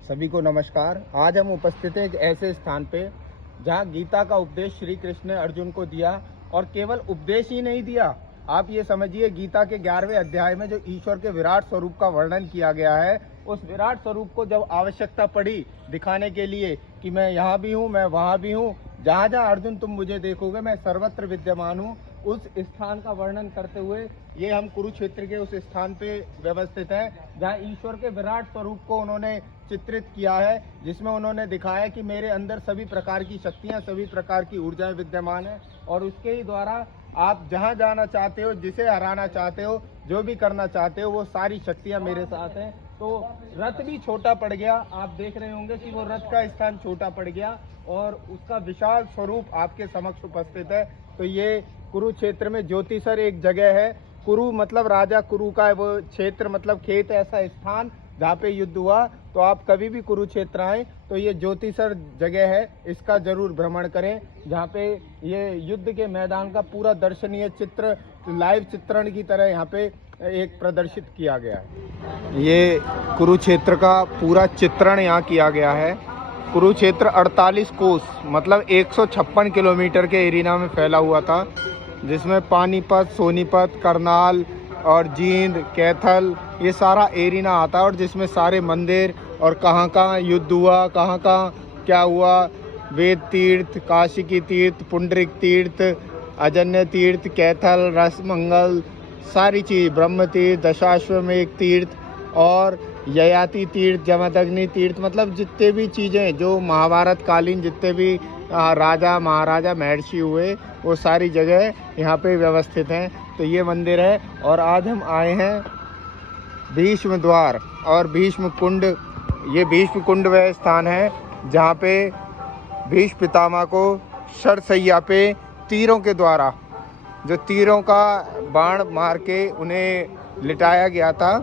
सभी को नमस्कार। आज हम उपस्थित हैं एक ऐसे स्थान पे जहाँ गीता का उपदेश श्री कृष्ण ने अर्जुन को दिया, और केवल उपदेश ही नहीं दिया, आप ये समझिए गीता के 11वें अध्याय में जो ईश्वर के विराट स्वरूप का वर्णन किया गया है, उस विराट स्वरूप को जब आवश्यकता पड़ी दिखाने के लिए कि मैं यहाँ भी हूँ, मैं वहाँ भी हूँ, जहाँ जहाँ अर्जुन तुम मुझे देखोगे मैं सर्वत्र विद्यमान हूँ, उस स्थान का वर्णन करते हुए ये हम कुरुक्षेत्र के उस स्थान पे व्यवस्थित हैं जहाँ ईश्वर के विराट स्वरूप को उन्होंने चित्रित किया है, जिसमें उन्होंने दिखाया कि मेरे अंदर सभी प्रकार की शक्तियाँ, सभी प्रकार की ऊर्जाएं विद्यमान है, और उसके ही द्वारा आप जहाँ जाना चाहते हो, जिसे हराना चाहते हो, जो भी करना चाहते हो, वो सारी शक्तियाँ मेरे साथ हैं। तो रथ भी छोटा पड़ गया, आप देख रहे होंगे कि वो रथ का स्थान छोटा पड़ गया और उसका विशाल स्वरूप आपके समक्ष उपस्थित है। तो ये कुरुक्षेत्र में ज्योतिसर एक जगह है। कुरु मतलब राजा कुरु का है वो क्षेत्र, मतलब खेत, ऐसा स्थान जहाँ पे युद्ध हुआ। तो आप कभी भी कुरुक्षेत्र आए तो ये ज्योतिसर जगह है, इसका जरूर भ्रमण करें, जहाँ पे ये युद्ध के मैदान का पूरा दर्शनीय चित्र लाइव चित्रण की तरह यहाँ पे एक प्रदर्शित किया गया है। ये कुरुक्षेत्र का पूरा चित्रण यहाँ किया गया है। कुरुक्षेत्र 48 कोस मतलब 156 किलोमीटर के एरिया में फैला हुआ था, जिसमें पानीपत, सोनीपत, करनाल और जींद, कैथल ये सारा एरिना आता है, और जिसमें सारे मंदिर और कहाँ कहाँ युद्ध हुआ, कहाँ कहाँ क्या हुआ, वेद तीर्थ, काशी की तीर्थ, पुंडरिक तीर्थ, अजन्य तीर्थ, कैथल, रसमंगल, सारी चीज़, ब्रह्म तीर्थ, दशाश्वमेध तीर्थ और ययाति तीर्थ, जमदग्नि तीर्थ, मतलब जितने भी चीज़ें जो महाभारत कालीन जितने भी राजा महाराजा महर्षि हुए वो सारी जगह यहाँ पे व्यवस्थित हैं। तो ये मंदिर है, और आज हम आए हैं भीष्म द्वार और भीष्म कुंड। ये भीष्म कुंड वह स्थान है जहाँ पे भीष्म पितामह को शरशैया पे तीरों के द्वारा, जो तीरों का बाण मार के उन्हें लिटाया गया था,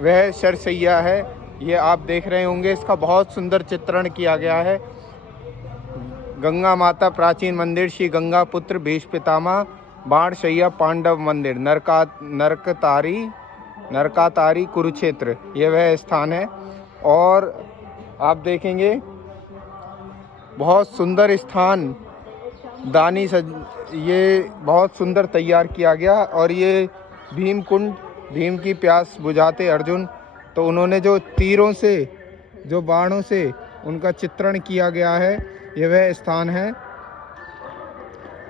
वह शरशैया है। ये आप देख रहे होंगे, इसका बहुत सुंदर चित्रण किया गया है। गंगा माता प्राचीन मंदिर, श्री गंगा पुत्र भीष्म पितामह, बाणशैया पांडव मंदिर, नरकातारी कुरुक्षेत्र, ये वह स्थान है। और आप देखेंगे बहुत सुंदर स्थान, दानी ये बहुत सुंदर तैयार किया गया। और ये भीम कुंड, भीम की प्यास बुझाते अर्जुन, तो उन्होंने जो तीरों से, जो बाणों से उनका चित्रण किया गया है, ये वह स्थान है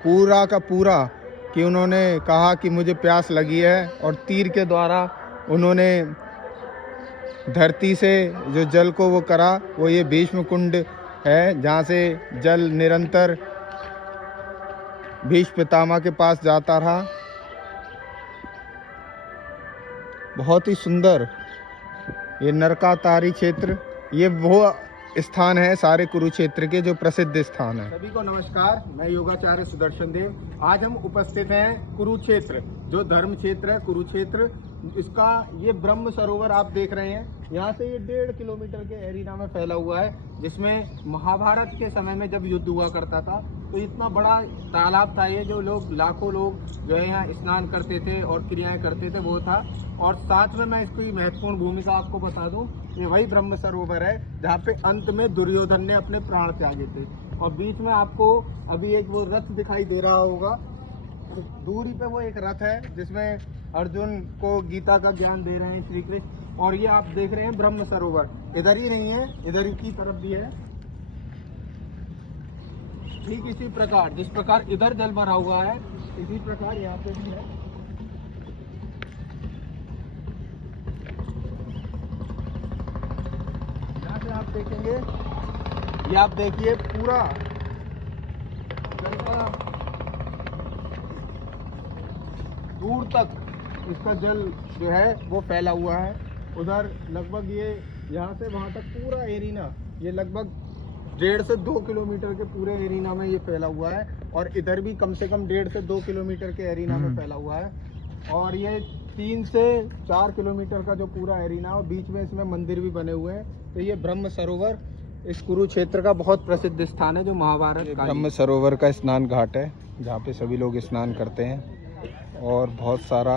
पूरा का पूरा, कि उन्होंने कहा कि मुझे प्यास लगी है, और तीर के द्वारा उन्होंने धरती से जो जल को वो करा, वो ये भीष्म कुंड है, जहाँ से जल निरंतर भीष्म पितामह के पास जाता रहा। बहुत ही सुंदर ये नरकातारी क्षेत्र, ये वो स्थान है सारे कुरुक्षेत्र के जो प्रसिद्ध स्थान है। सभी को नमस्कार, मैं योगाचार्य सुदर्शन देव। आज हम उपस्थित हैं कुरुक्षेत्र, जो धर्म क्षेत्र है कुरुक्षेत्र, इसका ये ब्रह्म सरोवर आप देख रहे हैं, यहाँ से ये 1.5 किलोमीटर के एरिया में फैला हुआ है, जिसमें महाभारत के समय में जब युद्ध हुआ करता था तो इतना बड़ा तालाब था ये, जो लोग लाखों लोग जो है यहाँ स्नान करते थे और क्रियाएं करते थे, वो था। और साथ में मैं इसकी महत्वपूर्ण भूमिका आपको बता दूं, ये वही ब्रह्म सरोवर है जहाँ पे अंत में दुर्योधन ने अपने प्राण त्यागे थे। और बीच में आपको अभी एक वो रथ दिखाई दे रहा होगा, दूरी पे वो एक रथ है जिसमें अर्जुन को गीता का ज्ञान दे रहे हैं श्री कृष्ण। और ये आप देख रहे हैं ब्रह्म सरोवर, इधर ही नहीं है, इधर की तरफ भी है। ठीक इसी प्रकार जिस प्रकार इधर जल भरा हुआ है, इसी प्रकार यहाँ पे भी है। यहाँ से आप देखेंगे, ये आप देखिए पूरा जल का दूर तक इसका जल जो है वो फैला हुआ है। उधर लगभग ये यहाँ से वहाँ तक पूरा एरिना, ये लगभग 1.5 से 2 किलोमीटर के पूरे एरिना में ये फैला हुआ है। और इधर भी कम से कम 1.5 से 2 किलोमीटर के एरिना में फैला हुआ है। और ये 3 से 4 किलोमीटर का जो पूरा एरिना, और बीच में इसमें मंदिर भी बने हुए हैं। तो ये ब्रह्म सरोवर इस कुरुक्षेत्र का बहुत प्रसिद्ध स्थान है, जो महाभारत ब्रह्म सरोवर का स्नान घाट है, जहाँ पे सभी लोग स्नान करते हैं। और बहुत सारा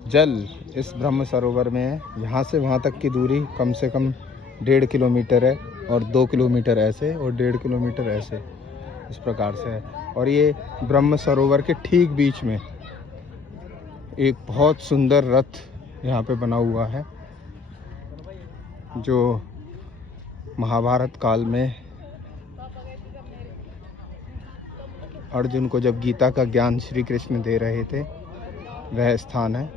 जल इस ब्रह्म सरोवर में है। यहाँ से वहाँ तक की दूरी कम से कम 1.5 किलोमीटर है, और 2 किलोमीटर ऐसे और 1.5 किलोमीटर ऐसे, इस प्रकार से है। और ये ब्रह्म सरोवर के ठीक बीच में एक बहुत सुंदर रथ यहाँ पे बना हुआ है, जो महाभारत काल में अर्जुन को जब गीता का ज्ञान श्री कृष्ण दे रहे थे, वह स्थान है।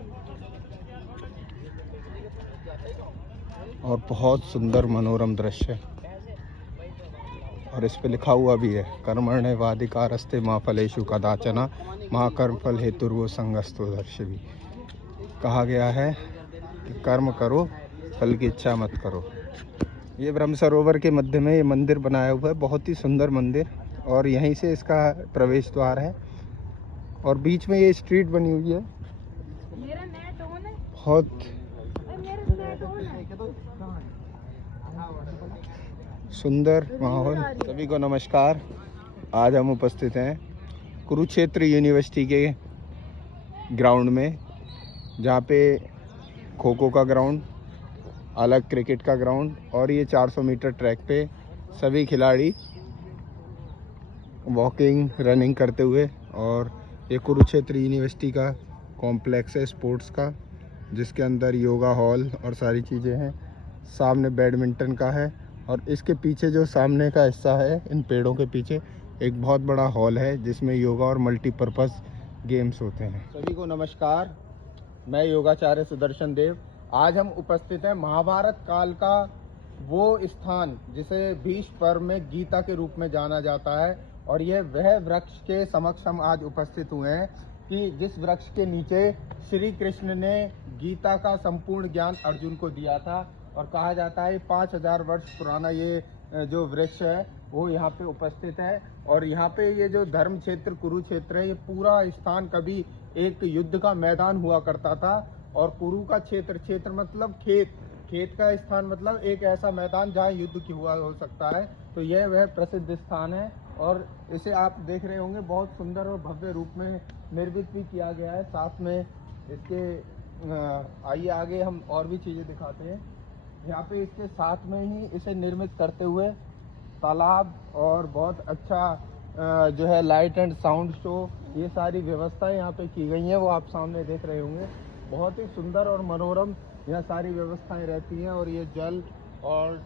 और बहुत सुंदर मनोरम दृश्य, और इस पे लिखा हुआ भी है, कर्मण्येवाधिकारस्ते मा फलेषु कदाचन मा कर्मफल हेतुर्वो संगस्तो दर्शवी। कहा गया है कि कर्म करो, फल की इच्छा मत करो। ये ब्रह्म सरोवर के मध्य में ये मंदिर बनाया हुआ है, बहुत ही सुंदर मंदिर, और यहीं से इसका प्रवेश द्वार है। और बीच में ये स्ट्रीट बनी हुई है, बहुत सुंदर माहौल। सभी को नमस्कार। आज हम उपस्थित हैं कुरुक्षेत्र यूनिवर्सिटी के ग्राउंड में, जहाँ पे खो खो का ग्राउंड, अलग क्रिकेट का ग्राउंड, और ये 400 मीटर ट्रैक पे सभी खिलाड़ी वॉकिंग रनिंग करते हुए। और ये कुरुक्षेत्र यूनिवर्सिटी का कॉम्प्लेक्स है स्पोर्ट्स का, जिसके अंदर योगा हॉल और सारी चीज़ें हैं। सामने बैडमिंटन का है, और इसके पीछे जो सामने का हिस्सा है, इन पेड़ों के पीछे एक बहुत बड़ा हॉल है, जिसमें योगा और मल्टीपर्पज़ गेम्स होते हैं। सभी को नमस्कार, मैं योगाचार्य सुदर्शन देव। आज हम उपस्थित हैं महाभारत काल का वो स्थान जिसे भीष्म पर्व में गीता के रूप में जाना जाता है। और यह वह वृक्ष के समक्ष हम आज उपस्थित हुए हैं कि जिस वृक्ष के नीचे श्री कृष्ण ने गीता का संपूर्ण ज्ञान अर्जुन को दिया था। और कहा जाता है 5000 वर्ष पुराना ये जो वृक्ष है वो यहाँ पे उपस्थित है। और यहाँ पे ये जो धर्म क्षेत्र कुरुक्षेत्र है, ये पूरा स्थान कभी एक युद्ध का मैदान हुआ करता था। और कुरु का क्षेत्र मतलब खेत का स्थान, मतलब एक ऐसा मैदान जहाँ युद्ध की हुआ हो सकता है। तो यह वह प्रसिद्ध स्थान है, और इसे आप देख रहे होंगे बहुत सुंदर और भव्य रूप में निर्मित भी किया गया है। साथ में इसके आइए आगे हम और भी चीज़ें दिखाते हैं। यहाँ पे इसके साथ में ही इसे निर्मित करते हुए तालाब और बहुत अच्छा जो है लाइट एंड साउंड शो, ये सारी व्यवस्थाएं यहाँ पे की गई हैं, वो आप सामने देख रहे होंगे। बहुत ही सुंदर और मनोरम यह सारी व्यवस्थाएं रहती हैं। और ये जल और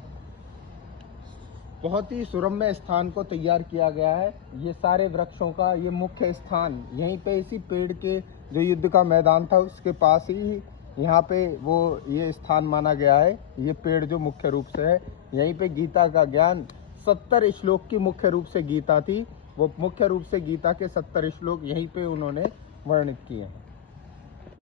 बहुत ही सुरम्य स्थान को तैयार किया गया है। ये सारे वृक्षों का ये मुख्य स्थान यहीं पे, इसी पेड़ के जो युद्ध का मैदान था उसके पास ही यहाँ पे वो ये स्थान माना गया है। ये पेड़ जो मुख्य रूप से है, यहीं पे गीता का ज्ञान 70 श्लोक की मुख्य रूप से गीता थी, वो मुख्य रूप से गीता के 70 श्लोक यहीं पे उन्होंने वर्णित किए हैं।